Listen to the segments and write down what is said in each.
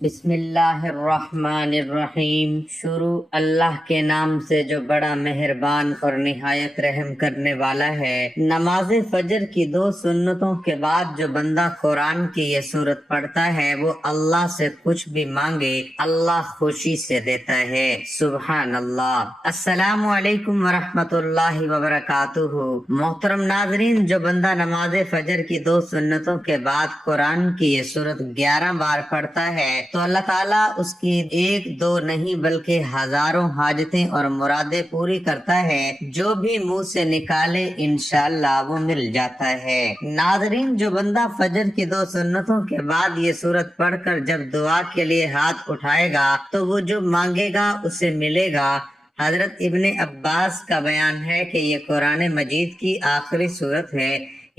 بسم اللہ الرحمن الرحیم۔ شروع اللہ کے نام سے جو بڑا مہربان اور نہایت رحم کرنے والا ہے۔ نماز فجر کی 2 سنتوں کے بعد جو بندہ قرآن کی یہ سورت پڑھتا ہے وہ اللہ سے کچھ بھی مانگے اللہ خوشی سے دیتا ہے۔ سبحان اللہ۔ السلام علیکم ورحمۃ اللہ وبرکاتہ۔ محترم ناظرین، جو بندہ نماز فجر کی 2 سنتوں کے بعد قرآن کی یہ سورت 11 بار پڑھتا ہے تو اللہ تعالیٰ اس کی 1-2 نہیں بلکہ ہزاروں حاجتیں اور مرادیں پوری کرتا ہے۔ جو بھی منہ سے نکالے انشاءاللہ وہ مل جاتا ہے۔ ناظرین، جو بندہ فجر کی 2 سنتوں کے بعد یہ سورت پڑھ کر جب دعا کے لیے ہاتھ اٹھائے گا تو وہ جو مانگے گا اسے ملے گا۔ حضرت ابن عباس کا بیان ہے کہ یہ قرآن مجید کی آخری سورت ہے،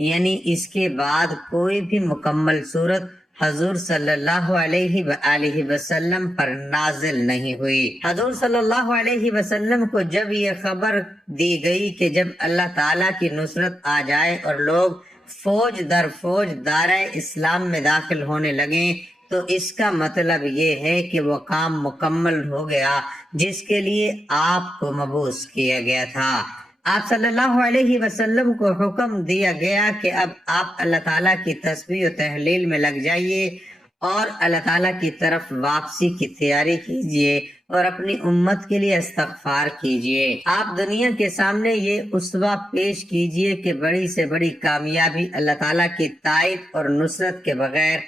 یعنی اس کے بعد کوئی بھی مکمل سورت حضور صلی اللہ علیہ وآلہ وسلم پر نازل نہیں ہوئی۔ حضور صلی اللہ علیہ وسلم کو جب یہ خبر دی گئی کہ جب اللہ تعالیٰ کی نصرت آ جائے اور لوگ فوج در فوج دائرہ اسلام میں داخل ہونے لگیں تو اس کا مطلب یہ ہے کہ وہ کام مکمل ہو گیا جس کے لیے آپ کو مبعوث کیا گیا تھا۔ آپ صلی اللہ علیہ وسلم کو حکم دیا گیا کہ اب آپ اللہ تعالیٰ کی تسبیح و تحلیل میں لگ جائیے اور اللہ تعالیٰ کی طرف واپسی کی تیاری کیجیے اور اپنی امت کے لیے استغفار کیجیے۔ آپ دنیا کے سامنے یہ اسوہ پیش کیجیے کہ بڑی سے بڑی کامیابی اللہ تعالیٰ کی تائید اور نصرت کے بغیر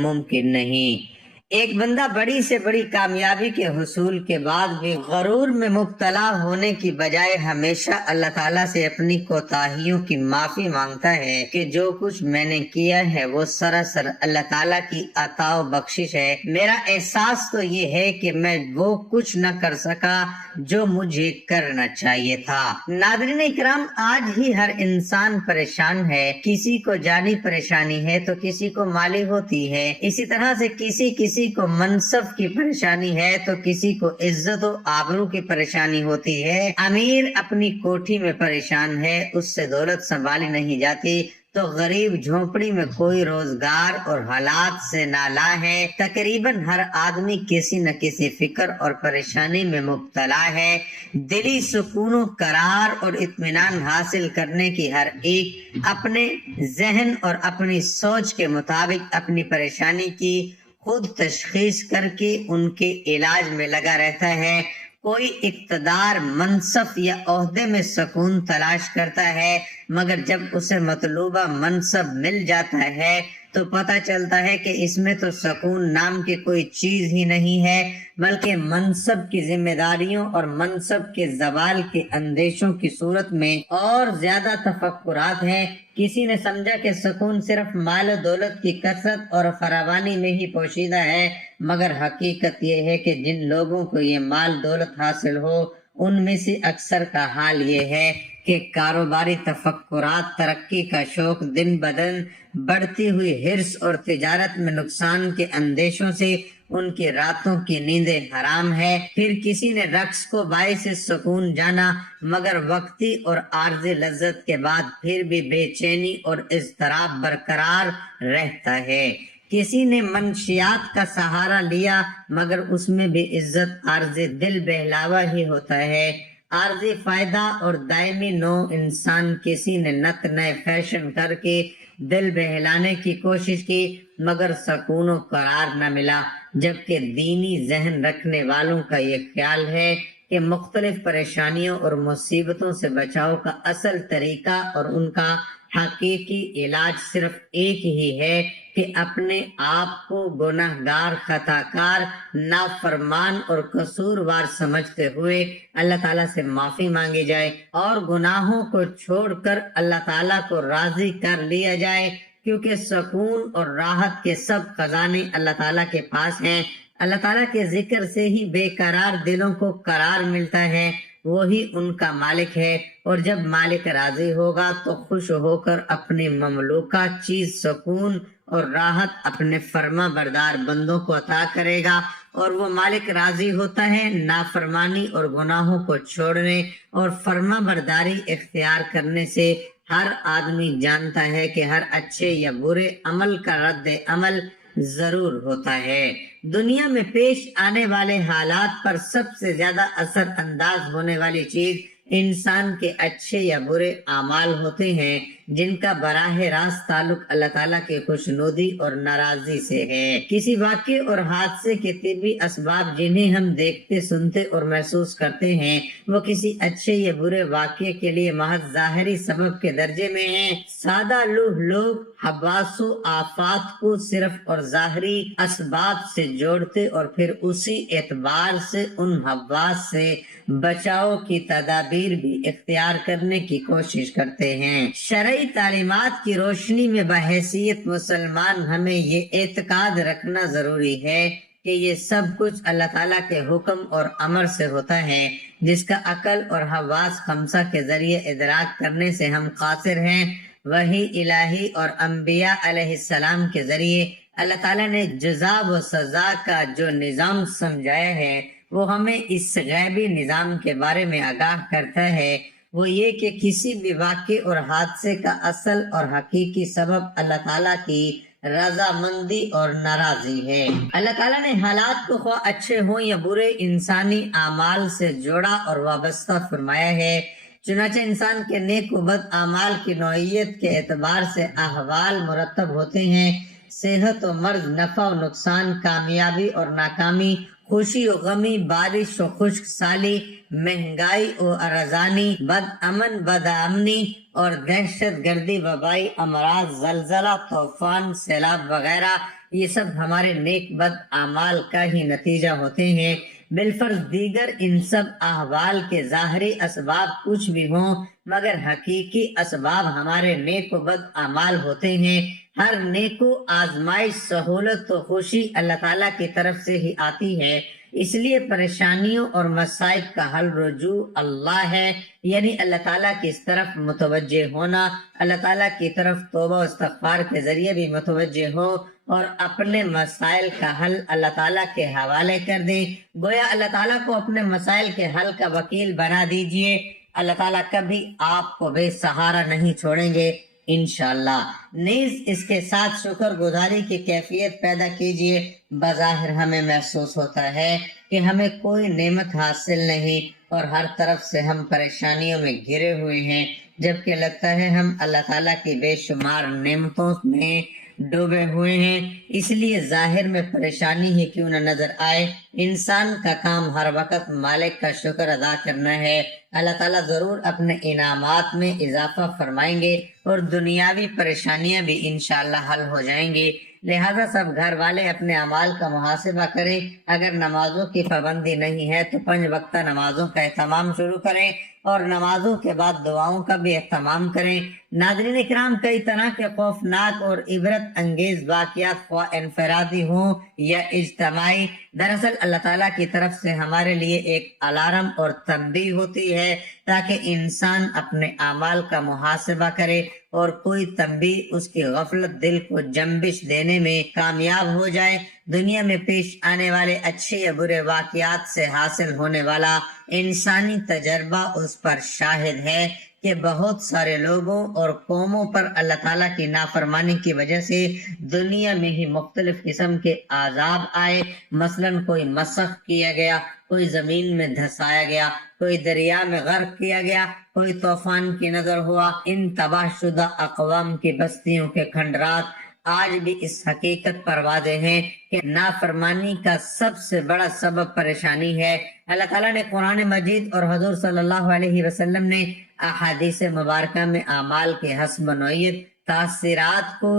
ممکن نہیں۔ ایک بندہ بڑی سے بڑی کامیابی کے حصول کے بعد بھی غرور میں مبتلا ہونے کی بجائے ہمیشہ اللہ تعالیٰ سے اپنی کوتاہیوں کی معافی مانگتا ہے کہ جو کچھ میں نے کیا ہے وہ سراسر اللہ تعالیٰ کی عطا و بخشش ہے۔ میرا احساس تو یہ ہے کہ میں وہ کچھ نہ کر سکا جو مجھے کرنا چاہیے تھا۔ ناظرین اکرام، آج ہی ہر انسان پریشان ہے۔ کسی کو جانی پریشانی ہے تو کسی کو مالی ہوتی ہے، اسی طرح سے کسی کو منصب کی پریشانی ہے تو کسی کو عزت و آبرو کی پریشانی ہوتی ہے۔ امیر اپنی کوٹھی میں پریشان ہے، اس سے دولت سنبھالی نہیں جاتی، تو غریب جھونپڑی میں کوئی روزگار اور حالات سے نالا ہے۔ تقریباً ہر آدمی کسی نہ کسی فکر اور پریشانی میں مبتلا ہے۔ دلی سکون و قرار اور اطمینان حاصل کرنے کی ہر ایک اپنے ذہن اور اپنی سوچ کے مطابق اپنی پریشانی کی خود تشخیص کر کے ان کے علاج میں لگا رہتا ہے۔ کوئی اقتدار، منصب یا عہدے میں سکون تلاش کرتا ہے، مگر جب اسے مطلوبہ منصب مل جاتا ہے تو پتہ چلتا ہے کہ اس میں تو سکون نام کی کوئی چیز ہی نہیں ہے، بلکہ منصب کی ذمہ داریوں اور منصب کے زوال کے اندیشوں کی صورت میں اور زیادہ تفکرات ہیں۔ کسی نے سمجھا کہ سکون صرف مال و دولت کی کثرت اور فراوانی میں ہی پوشیدہ ہے، مگر حقیقت یہ ہے کہ جن لوگوں کو یہ مال دولت حاصل ہو ان میں سے اکثر کا حال یہ ہے کہ کاروباری تفکرات، ترقی کا شوق، دن بدن بڑھتی ہوئی حرص اور تجارت میں نقصان کے اندیشوں سے ان کی راتوں کی نیندیں حرام ہے۔ پھر کسی نے رقص کو باعث سکون جانا، مگر وقتی اور عارضی لذت کے بعد پھر بھی بے چینی اور اضطراب برقرار رہتا ہے۔ کسی نے منشیات کا سہارا لیا، مگر اس میں بھی عزت عارضی دل بہلاوا ہی ہوتا ہے۔ عارضی فائدہ اور دائمی نو انسان، کسی نے نت نئے فیشن کر کے دل بہلانے کی کوشش کی مگر سکون و قرار نہ ملا، جبکہ دینی ذہن رکھنے والوں کا یہ خیال ہے کہ مختلف پریشانیوں اور مصیبتوں سے بچاؤ کا اصل طریقہ اور ان کا حقیقی علاج صرف ایک ہی ہے کہ اپنے آپ کو گناہگار، خطاکار، نافرمان اور قصوروار سمجھتے ہوئے اللہ تعالیٰ سے معافی مانگی جائے اور گناہوں کو چھوڑ کر اللہ تعالیٰ کو راضی کر لیا جائے، کیونکہ سکون اور راحت کے سب خزانے اللہ تعالیٰ کے پاس ہیں۔ اللہ تعالیٰ کے ذکر سے ہی بے قرار دلوں کو قرار ملتا ہے، وہی ان کا مالک ہے، اور جب مالک راضی ہوگا تو خوش ہو کر اپنی مملوکہ چیز سکون اور راحت اپنے فرما بردار بندوں کو عطا کرے گا، اور وہ مالک راضی ہوتا ہے نافرمانی اور گناہوں کو چھوڑنے اور فرما برداری اختیار کرنے سے۔ ہر آدمی جانتا ہے کہ ہر اچھے یا برے عمل کا رد عمل ضرور ہوتا ہے۔ دنیا میں پیش آنے والے حالات پر سب سے زیادہ اثر انداز ہونے والی چیز انسان کے اچھے یا برے اعمال ہوتے ہیں، جن کا براہ راست تعلق اللہ تعالیٰ کی خوشنودی اور ناراضی سے ہے۔ کسی واقعے اور حادثے کے طبی اسباب جنہیں ہم دیکھتے، سنتے اور محسوس کرتے ہیں، وہ کسی اچھے یا برے واقعے کے لیے محض ظاہری سبب کے درجے میں ہیں۔ سادہ لوگ حواس و آفات کو صرف اور ظاہری اسباب سے جوڑتے اور پھر اسی اعتبار سے ان حواس سے بچاؤ کی تدابیر بھی اختیار کرنے کی کوشش کرتے ہیں۔ شرعی تعلیمات کی روشنی میں بحیثیت مسلمان ہمیں یہ اعتقاد رکھنا ضروری ہے کہ یہ سب کچھ اللہ تعالیٰ کے حکم اور امر سے ہوتا ہے، جس کا عقل اور حواس خمسہ کے ذریعے ادراک کرنے سے ہم قاصر ہیں۔ وحی الہی اور انبیاء علیہ السلام کے ذریعے اللہ تعالیٰ نے جزا و سزا کا جو نظام سمجھایا ہے، وہ ہمیں اس غیبی نظام کے بارے میں آگاہ کرتا ہے۔ وہ یہ کہ کسی بھی واقعے اور حادثے کا اصل اور حقیقی سبب اللہ تعالیٰ کی رضامندی اور ناراضی ہے۔ اللہ تعالیٰ نے حالات کو خواہ اچھے ہوں یا برے انسانی اعمال سے جوڑا اور وابستہ فرمایا ہے۔ چنانچہ انسان کے نیک و بد اعمال کی نوعیت کے اعتبار سے احوال مرتب ہوتے ہیں۔ صحت و مرض، نفع و نقصان، کامیابی اور ناکامی، خوشی و غمی، بارش و خشک سالی، مہنگائی و ارزانی، بد امنی اور دہشت گردی، وبائی امراض، زلزلہ، طوفان، سیلاب وغیرہ، یہ سب ہمارے نیک بد اعمال کا ہی نتیجہ ہوتے ہیں۔ بالفرض دیگر ان سب احوال کے ظاہری اسباب کچھ بھی ہوں، مگر حقیقی اسباب ہمارے نیک و بد اعمال ہوتے ہیں۔ ہر نیک و آزمائش، سہولت و خوشی اللہ تعالیٰ کی طرف سے ہی آتی ہے، اس لیے پریشانیوں اور مصائب کا حل رجوع اللہ ہے، یعنی اللہ تعالیٰ کی اس طرف متوجہ ہونا، اللہ تعالیٰ کی طرف توبہ و استغفار کے ذریعے بھی متوجہ ہو اور اپنے مسائل کا حل اللہ تعالیٰ کے حوالے کر دیں۔ گویا اللہ تعالیٰ کو اپنے مسائل کے حل کا وکیل بنا دیجئے، اللہ تعالیٰ کبھی آپ کو بے سہارا نہیں چھوڑیں گے انشاءاللہ۔ نیز اس کے ساتھ شکر گزاری کی کیفیت پیدا کیجئے۔ بظاہر ہمیں محسوس ہوتا ہے کہ ہمیں کوئی نعمت حاصل نہیں اور ہر طرف سے ہم پریشانیوں میں گھرے ہوئے ہیں، جبکہ لگتا ہے ہم اللہ تعالیٰ کی بے شمار نعمتوں میں ڈوبے ہوئے ہیں۔ اس لیے ظاہر میں پریشانی ہی کیوں نہ نظر آئے، انسان کا کام ہر وقت مالک کا شکر ادا کرنا ہے۔ اللہ تعالیٰ ضرور اپنے انعامات میں اضافہ فرمائیں گے اور دنیاوی پریشانیاں بھی انشاءاللہ حل ہو جائیں گی۔ لہذا سب گھر والے اپنے اعمال کا محاسبہ کریں۔ اگر نمازوں کی پابندی نہیں ہے تو 5 وقتہ نمازوں کا اہتمام شروع کریں اور نمازوں کے بعد دعاؤں کا بھی اہتمام کریں۔ ناظرین اکرام، کئی طرح کے خوفناک اور عبرت انگیز واقعات خواہ انفرادی ہوں یا اجتماعی، دراصل اللہ تعالیٰ کی طرف سے ہمارے لیے ایک الارم اور تنبیہ ہوتی ہے تاکہ انسان اپنے اعمال کا محاسبہ کرے اور کوئی تنبیہ اس کی غفلت دل کو جنبش دینے میں کامیاب ہو جائے۔ دنیا میں پیش آنے والے اچھے یا برے واقعات سے حاصل ہونے والا انسانی تجربہ اس پر شاہد ہے کہ بہت سارے لوگوں اور قوموں پر اللہ تعالیٰ کی نافرمانی کی وجہ سے دنیا میں ہی مختلف قسم کے عذاب آئے۔ مثلاً کوئی مسخ کیا گیا، کوئی زمین میں دھسایا گیا، کوئی دریا میں غرق کیا گیا، کوئی طوفان کی نظر ہوا۔ ان تباہ شدہ اقوام کی بستیوں کے کھنڈرات آج بھی اس حقیقت پر واضح ہیں کہ نافرمانی کا سب سے بڑا سبب پریشانی ہے۔ اللہ تعالیٰ نے قرآن مجید اور حضور صلی اللہ علیہ وسلم نے احادیث مبارکہ میں اعمال کے حسب نوعیت تاثیرات کو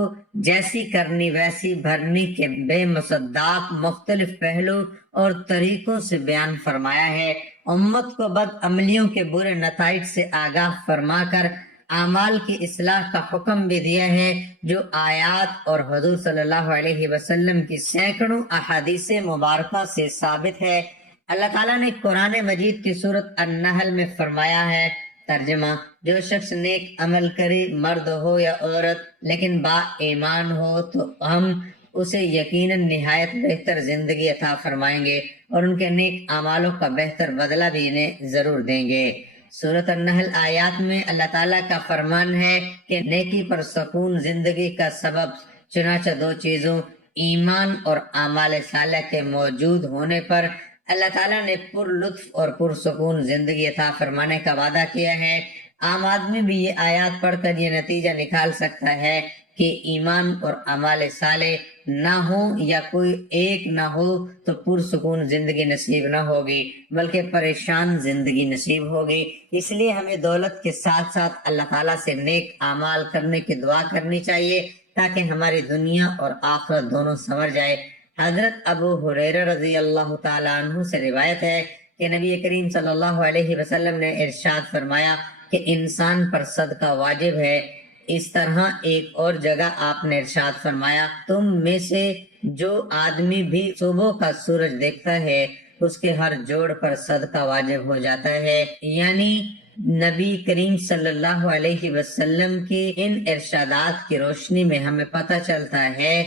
جیسی کرنی ویسی بھرنی کے بے مصداق مختلف پہلو اور طریقوں سے بیان فرمایا ہے۔ امت کو بد عملیوں کے برے نتائج سے آگاہ فرما کر اعمال کی اصلاح کا حکم بھی دیا ہے، جو آیات اور حضور صلی اللہ علیہ وسلم کی سینکڑوں احادیث مبارکہ سے ثابت ہے۔ اللہ تعالیٰ نے قرآن مجید کی سورۃ النحل میں فرمایا ہے، ترجمہ: جو شخص نیک عمل کرے، مرد ہو یا عورت، لیکن با ایمان ہو، تو ہم اسے یقیناً نہایت بہتر زندگی عطا فرمائیں گے اور ان کے نیک اعمالوں کا بہتر بدلہ بھی انہیں ضرور دیں گے۔ سورۃ النحل آیات میں اللہ تعالیٰ کا فرمان ہے کہ نیکی پر سکون زندگی کا سبب، چنانچہ 2 چیزوں ایمان اور اعمال صالح کے موجود ہونے پر اللہ تعالیٰ نے پر لطف اور پرسکون زندگی عطا فرمانے کا وعدہ کیا ہے۔ عام آدمی بھی یہ آیات پڑھ کر یہ نتیجہ نکال سکتا ہے کہ ایمان اور اعمال صالح نہ ہو یا کوئی ایک نہ ہو تو پرسکون زندگی نصیب نہ ہوگی، بلکہ پریشان زندگی نصیب ہوگی۔ اس لیے ہمیں دولت کے ساتھ ساتھ اللہ تعالیٰ سے نیک اعمال کرنے کی دعا کرنی چاہیے تاکہ ہماری دنیا اور آخرت دونوں سنور جائے۔ حضرت ابو ہریرہ رضی اللہ تعالیٰ عنہ سے روایت ہے کہ نبی کریم صلی اللہ علیہ وسلم نے ارشاد فرمایا کہ انسان پر صدقہ واجب ہے۔ اس طرح ایک اور جگہ آپ نے ارشاد فرمایا، تم میں سے جو آدمی بھی صبح کا سورج دیکھتا ہے اس کے ہر جوڑ پر صدقہ واجب ہو جاتا ہے۔ یعنی نبی کریم صلی اللہ علیہ وسلم کی ان ارشادات کی روشنی میں ہمیں پتہ چلتا ہے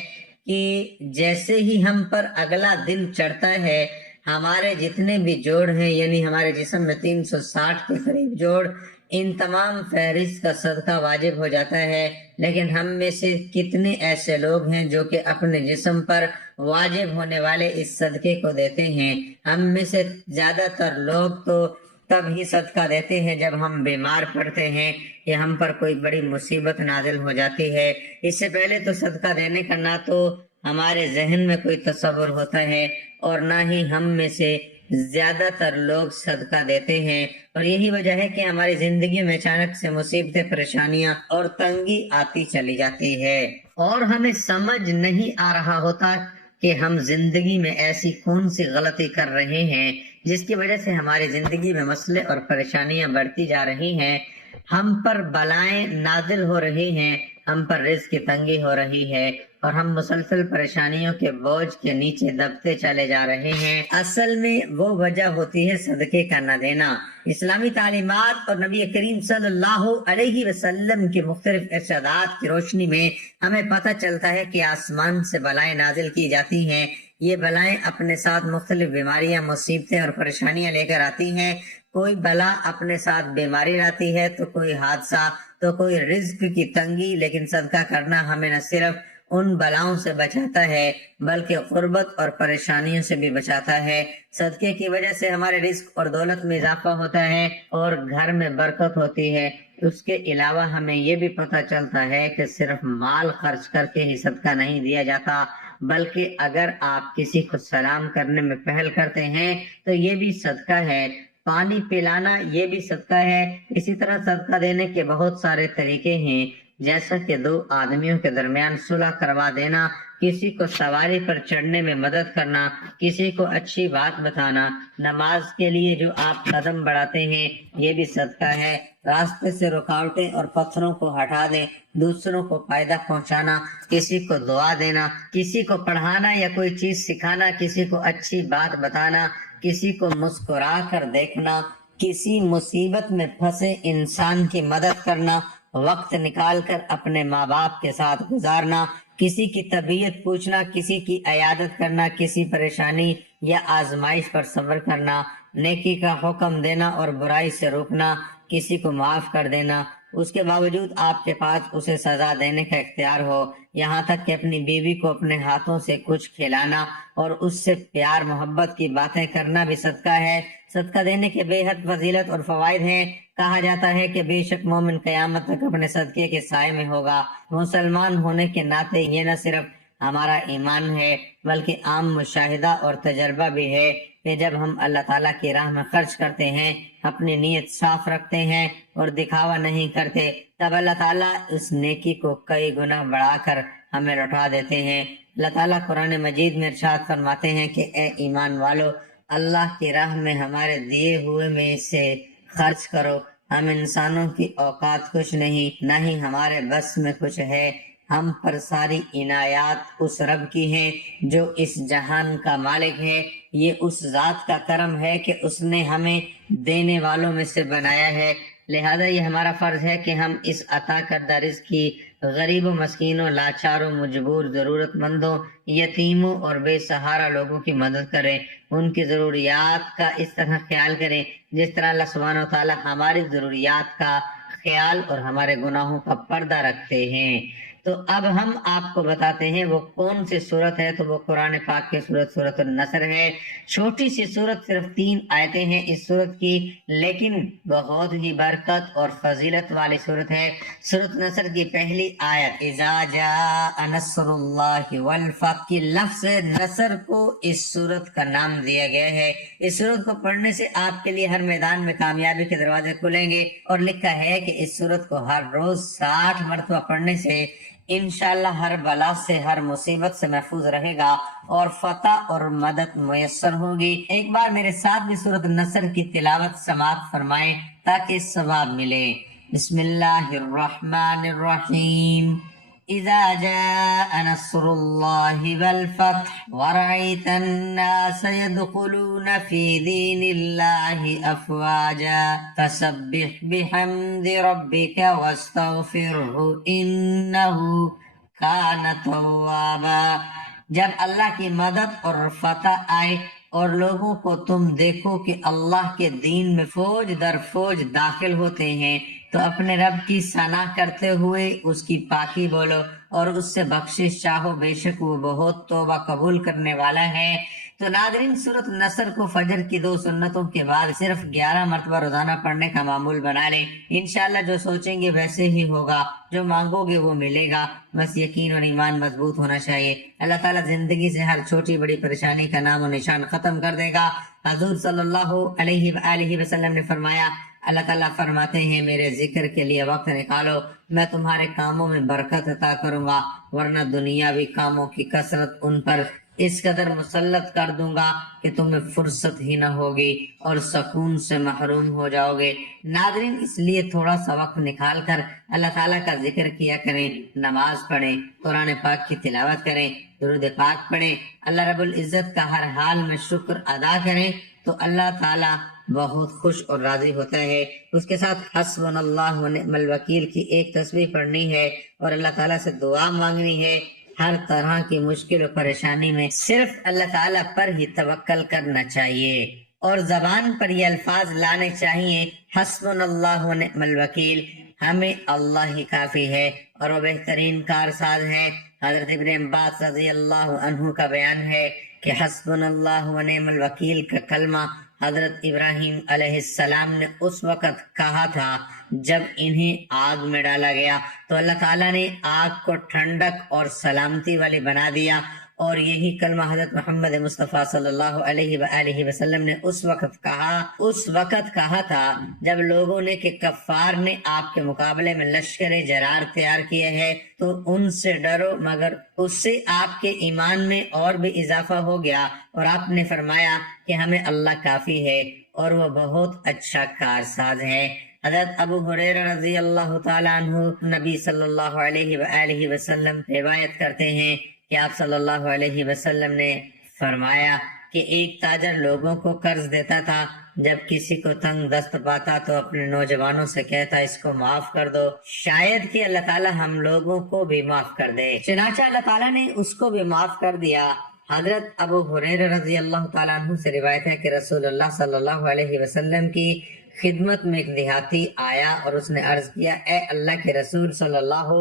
کہ جیسے ہی ہم پر اگلا دن چڑھتا ہے ہمارے جتنے بھی جوڑ ہیں، یعنی ہمارے جسم میں 360 کے قریب جوڑ، ان تمام فہرست کا صدقہ واجب ہو جاتا ہے۔ لیکن ہم میں سے کتنے ایسے لوگ ہیں جو کہ اپنے جسم پر واجب ہونے والے اس صدقے کو دیتے ہیں؟ ہم میں سے زیادہ تر لوگ تو تب ہی صدقہ دیتے ہیں جب ہم بیمار پڑتے ہیں یا ہم پر کوئی بڑی مصیبت نازل ہو جاتی ہے۔ اس سے پہلے تو صدقہ دینے کا نہ تو ہمارے ذہن میں کوئی تصور ہوتا ہے اور نہ ہی ہم میں سے زیادہ تر لوگ صدقہ دیتے ہیں، اور یہی وجہ ہے کہ ہماری زندگی میں اچانک سے مصیبتیں، پریشانیاں اور تنگی آتی چلی جاتی ہے، اور ہمیں سمجھ نہیں آ رہا ہوتا کہ ہم زندگی میں ایسی کون سی غلطی کر رہے ہیں جس کی وجہ سے ہماری زندگی میں مسئلے اور پریشانیاں بڑھتی جا رہی ہیں، ہم پر بلائیں نازل ہو رہی ہیں، ہم پر رزق کی تنگی ہو رہی ہے، اور ہم مسلسل پریشانیوں کے بوجھ کے نیچے دبتے چلے جا رہے ہیں۔ اصل میں وہ وجہ ہوتی ہے صدقے کا نہ دینا۔ اسلامی تعلیمات اور نبی کریم صلی اللہ علیہ وسلم کے مختلف ارشادات کی روشنی میں ہمیں پتہ چلتا ہے کہ آسمان سے بلائیں نازل کی جاتی ہیں۔ یہ بلائیں اپنے ساتھ مختلف بیماریاں، مصیبتیں اور پریشانیاں لے کر آتی ہیں۔ کوئی بلا اپنے ساتھ بیماری لاتی ہے، تو کوئی حادثہ، تو کوئی رزق کی تنگی، لیکن صدقہ کرنا ہمیں نہ صرف ان بلاؤں سے بچاتا ہے بلکہ غربت اور پریشانیوں سے بھی بچاتا ہے۔ صدقے کی وجہ سے ہمارے رزق اور دولت میں اضافہ ہوتا ہے اور گھر میں برکت ہوتی ہے۔ اس کے علاوہ ہمیں یہ بھی پتہ چلتا ہے کہ صرف مال خرچ کر کے ہی صدقہ نہیں دیا جاتا، بلکہ اگر آپ کسی کو سلام کرنے میں پہل کرتے ہیں تو یہ بھی صدقہ ہے۔ پانی پلانا یہ بھی صدقہ ہے۔ اسی طرح صدقہ دینے کے بہت سارے طریقے ہیں، جیسا کہ دو آدمیوں کے درمیان صلح کروا دینا، کسی کو سواری پر چڑھنے میں مدد کرنا، کسی کو اچھی بات بتانا، نماز کے لیے جو آپ قدم بڑھاتے ہیں یہ بھی صدقہ ہے۔ راستے سے رکاوٹیں اور پتھروں کو ہٹا دیں، دوسروں کو فائدہ پہنچانا، کسی کو دعا دینا، کسی کو پڑھانا یا کوئی چیز سکھانا، کسی کو اچھی بات بتانا، کسی کو مسکرا کر دیکھنا، کسی مصیبت میں پھنسے انسان کی مدد کرنا، وقت نکال کر اپنے ماں باپ کے ساتھ گزارنا، کسی کی طبیعت پوچھنا، کسی کی عیادت کرنا، کسی پریشانی یا آزمائش پر صبر کرنا، نیکی کا حکم دینا اور برائی سے روکنا، کسی کو معاف کر دینا، اس کے باوجود آپ کے پاس اسے سزا دینے کا اختیار ہو، یہاں تک کہ اپنی بیوی کو اپنے ہاتھوں سے کچھ کھلانا اور اس سے پیار محبت کی باتیں کرنا بھی صدقہ ہے۔ صدقہ دینے کے بے حد فضیلت اور فوائد ہیں۔ کہا جاتا ہے کہ بے شک مومن قیامت تک اپنے صدقے کے سائے میں ہوگا۔ مسلمان ہونے کے ناطے یہ نہ صرف ہمارا ایمان ہے بلکہ عام مشاہدہ اور تجربہ بھی ہے کہ جب ہم اللہ تعالیٰ کی راہ میں خرچ کرتے ہیں، اپنی نیت صاف رکھتے ہیں اور دکھاوا نہیں کرتے، تب اللہ تعالیٰ اس نیکی کو کئی گنا بڑھا کر ہمیں لوٹا دیتے ہیں۔ اللہ تعالیٰ قرآن مجید میں ارشاد فرماتے ہیں کہ اے ایمان والو، اللہ کی راہ میں ہمارے دیے ہوئے میں سے خرچ کرو۔ ہم انسانوں کی اوقات کچھ نہیں، نہ ہی ہمارے بس میں کچھ ہے۔ ہم پر ساری عنایات اس رب کی ہیں جو اس جہان کا مالک ہے۔ یہ اس ذات کا کرم ہے کہ اس نے ہمیں دینے والوں میں سے بنایا ہے، لہذا یہ ہمارا فرض ہے کہ ہم اس عطا کردہ رزق کی غریبوں، مسکینوں، لاچاروں، مجبور، ضرورت مندوں، یتیموں اور بے سہارا لوگوں کی مدد کریں، ان کی ضروریات کا اس طرح خیال کریں جس طرح اللہ سبحانہ و تعالی ہماری ضروریات کا خیال اور ہمارے گناہوں کا پردہ رکھتے ہیں۔ تو اب ہم آپ کو بتاتے ہیں وہ کون سی صورت ہے، تو وہ قرآن پاک کی سورت النصر ہے۔ چھوٹی سی صورت، صرف 3 آیتیں ہیں اس صورت کی، لیکن بہت ہی برکت اور فضیلت والی صورت ہے۔ سورت نصر کی پہلی آیت اذا جاء نصر اللہ والفتح کی لفظ نصر کو اس صورت کا نام دیا گیا ہے۔ اس صورت کو پڑھنے سے آپ کے لیے ہر میدان میں کامیابی کے دروازے کھلیں گے، اور لکھا ہے کہ اس صورت کو ہر روز 60 مرتبہ پڑھنے سے انشاءاللہ ہر بلا سے، ہر مصیبت سے محفوظ رہے گا اور فتح اور مدد میسر ہوگی۔ ایک بار میرے ساتھ بھی سورت النصر کی تلاوت سماعت فرمائیں تاکہ ثواب ملے۔ بسم اللہ الرحمن الرحیم اذا جاء نصر اللہ والفتح ورأيت الناس يدخلون في دين الله افواجا فسبح بحمد ربك واستغفره انه كان توابا۔ جب اللہ کی مدد اور فتح آئے اور لوگوں کو تم دیکھو کہ اللہ کے دین میں فوج در فوج داخل ہوتے ہیں، تو اپنے رب کی ثنا کرتے ہوئے اس کی پاکی بولو اور اس سے بخشش چاہو، بے شک وہ بہت توبہ قبول کرنے والا ہے۔ تو ناظرین، سورت نصر کو فجر کی 2 سنتوں کے بعد صرف 11 مرتبہ روزانہ پڑھنے کا معمول بنا لیں۔ انشاءاللہ جو سوچیں گے ویسے ہی ہوگا، جو مانگو گے وہ ملے گا، بس یقین اور ایمان مضبوط ہونا چاہیے۔ اللہ تعالیٰ زندگی سے ہر چھوٹی بڑی پریشانی کا نام و نشان ختم کر دے گا۔ حضور صلی اللہ علیہ وآلہ وسلم نے فرمایا، اللہ تعالیٰ فرماتے ہیں میرے ذکر کے لیے وقت نکالو، میں تمہارے کاموں میں برکت عطا کروں گا، ورنہ دنیاوی کاموں کی کثرت ان پر اس قدر مسلط کر دوں گا کہ تمہیں فرصت ہی نہ ہوگی اور سکون سے محروم ہو جاؤ گے۔ ناظرین، اس لیے تھوڑا سا وقت نکال کر اللہ تعالیٰ کا ذکر کیا کریں، نماز پڑھیں، قرآن پاک کی تلاوت کریں، درود پاک پڑھیں، اللہ رب العزت کا ہر حال میں شکر ادا کریں، تو اللہ تعالیٰ بہت خوش اور راضی ہوتا ہے۔ اس کے ساتھ حسبنا اللہ و نعم الوکیل کی ایک تسبیح پڑھنی ہے اور اللہ تعالیٰ سے دعا مانگنی ہے۔ ہر طرح کی مشکل و پریشانی میں صرف اللہ تعالیٰ پر ہی توکل کرنا چاہیے اور زبان پر یہ الفاظ لانے چاہیے، حسبنا اللہ و نعم الوکیل، ہمیں اللہ ہی کافی ہے اور وہ بہترین کارساز ہے۔ حضرت ابن عباس رضی اللہ عنہ کا بیان ہے کہ حسبنا اللہ و نعم الوکیل کا کلمہ حضرت ابراہیم علیہ السلام نے اس وقت کہا تھا جب انہیں آگ میں ڈالا گیا، تو اللہ تعالیٰ نے آگ کو ٹھنڈک اور سلامتی والی بنا دیا، اور یہی کلمہ حضرت محمد مصطفیٰ صلی اللہ علیہ وآلہ وسلم نے اس وقت کہا تھا جب لوگوں نے کہ کفار نے آپ کے مقابلے میں لشکر جرار تیار کیے ہیں، تو ان سے ڈرو، مگر اس سے آپ کے ایمان میں اور بھی اضافہ ہو گیا، اور آپ نے فرمایا کہ ہمیں اللہ کافی ہے اور وہ بہت اچھا کارساز ہے۔ حضرت ابو ہریرہ رضی اللہ تعالیٰ عنہ نبی صلی اللہ علیہ وآلہ وسلم روایت کرتے ہیں کہ آپ صلی اللہ علیہ وسلم نے فرمایا کہ ایک تاجر لوگوں کو قرض دیتا تھا، جب کسی کو تنگ دست پاتا تو اپنے نوجوانوں سے کہتا اس کو معاف کر دو، شاید کہ اللہ تعالیٰ ہم لوگوں کو بھی معاف کر دے۔ چنانچہ اللہ تعالیٰ نے اس کو بھی معاف کر دیا۔ حضرت ابو ہریرہ رضی اللہ تعالیٰ عنہ سے روایت ہے کہ رسول اللہ صلی اللہ علیہ وسلم کی خدمت میں ایک دیہاتی آیا اور اس نے عرض کیا، اے اللہ کے رسول صلی اللہ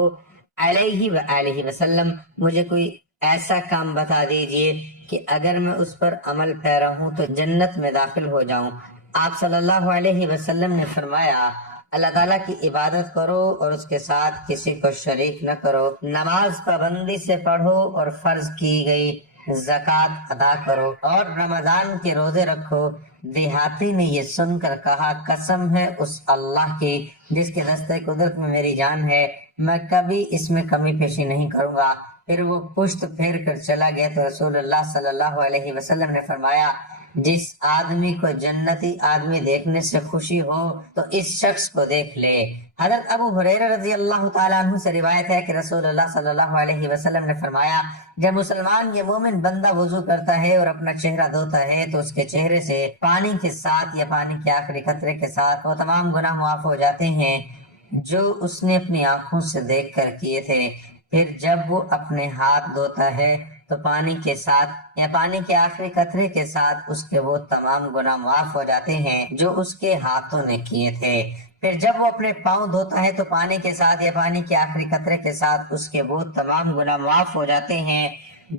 علیہ وآلہ وسلم، مجھے کوئی ایسا کام بتا دیجئے کہ اگر میں اس پر عمل پیرا ہوں تو جنت میں داخل ہو جاؤں۔ آپ صلی اللہ علیہ وسلم نے فرمایا، اللہ تعالیٰ کی عبادت کرو اور اس کے ساتھ کسی کو شریک نہ کرو، نماز پابندی سے پڑھو اور فرض کی گئی زکوٰۃ ادا کرو اور رمضان کے روزے رکھو۔ دیہاتی نے یہ سن کر کہا، قسم ہے اس اللہ کی جس کے دستے قدرت میں میری جان ہے، میں کبھی اس میں کمی پیشی نہیں کروں گا۔ پھر وہ پشت پھیر کر چلا گیا تو رسول اللہ صلی اللہ علیہ وسلم نے فرمایا، جس آدمی کو جنتی آدمی دیکھنے سے خوشی ہو تو اس شخص کو دیکھ لے۔ حضرت ابو ہریرہ رضی اللہ تعالیٰ عنہ سے روایت ہے کہ رسول اللہ صلی اللہ علیہ وسلم نے فرمایا، جب مسلمان یا مومن بندہ وضو کرتا ہے اور اپنا چہرہ دھوتا ہے تو اس کے چہرے سے پانی کے ساتھ یا پانی کے آخری قطرے کے ساتھ وہ تمام گناہ معاف ہو جاتے ہیں جو اس نے اپنی آنکھوں سے دیکھ کر کیے تھے۔ پھر جب وہ اپنے ہاتھ دھوتا ہے تو پانی کے ساتھ یا پانی کے آخری قطرے کے ساتھ اس کے وہ تمام گناہ معاف ہو جاتے ہیں جو اس کے ہاتھوں نے کیے تھے۔ پھر جب وہ اپنے پاؤں دھوتا ہے تو پانی کے ساتھ یا پانی کے آخری قطرے کے ساتھ اس کے وہ تمام گناہ معاف ہو جاتے ہیں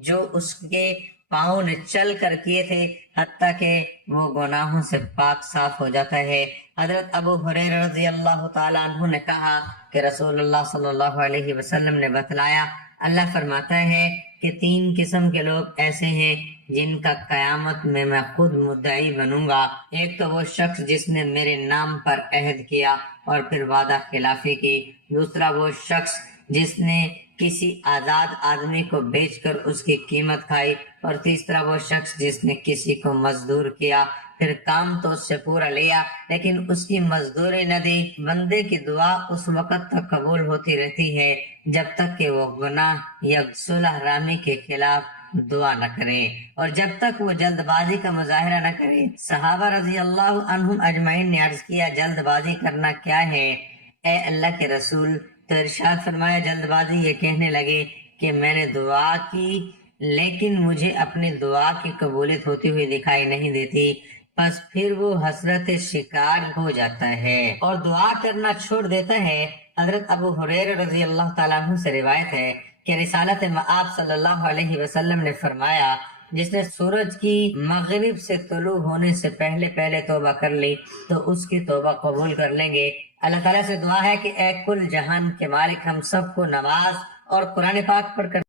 جو اس کے پاؤں نے چل کر کیے تھے، حتیٰ کہ وہ گناہوں سے پاک صاف ہو جاتا ہے۔ حضرت ابو ہریرہ رضی اللہ تعالیٰ عنہ نے کہا کہ رسول اللہ صلی اللہ علیہ وسلم نے بتلایا، اللہ فرماتا ہے کہ 3 قسم کے لوگ ایسے ہیں جن کا قیامت میں خود مدعی بنوں گا۔ ایک تو وہ شخص جس نے میرے نام پر عہد کیا اور پھر وعدہ خلافی کی، دوسرا وہ شخص جس نے کسی آزاد آدمی کو بیچ کر اس کی قیمت کھائی، اور تیسرا وہ شخص جس نے کسی کو مزدور کیا، پھر کام تو اس سے پورا لیا لیکن اس کی مزدوری نہ دی۔ بندے کی دعا اس وقت تک قبول ہوتی رہتی ہے جب تک کہ وہ گناہ یا صلح رامی کے خلاف دعا نہ کرے اور جب تک وہ جلد بازی کا مظاہرہ نہ کرے۔ صحابہ رضی اللہ عنہم اجمعین نے عرض کیا، جلد بازی کرنا کیا ہے اے اللہ کے رسول؟ تو ارشاد فرمایا، جلد بازی یہ کہنے لگے کہ میں نے دعا کی لیکن مجھے اپنی دعا کی قبولیت ہوتی ہوئی دکھائی نہیں دیتی، بس پھر وہ حسرت شکار ہو جاتا ہے اور دعا کرنا چھوڑ دیتا ہے۔ حضرت ابو ہریرہ رضی اللہ تعالیٰ عنہ سے روایت ہے کہ رسالت مآب صلی اللہ علیہ وسلم نے فرمایا، جس نے سورج کی مغرب سے طلوع ہونے سے پہلے توبہ کر لی تو اس کی توبہ قبول کر لیں گے۔ اللہ تعالیٰ سے دعا ہے کہ اے کل جہان کے مالک، ہم سب کو نماز اور قرآن پاک پڑھ کر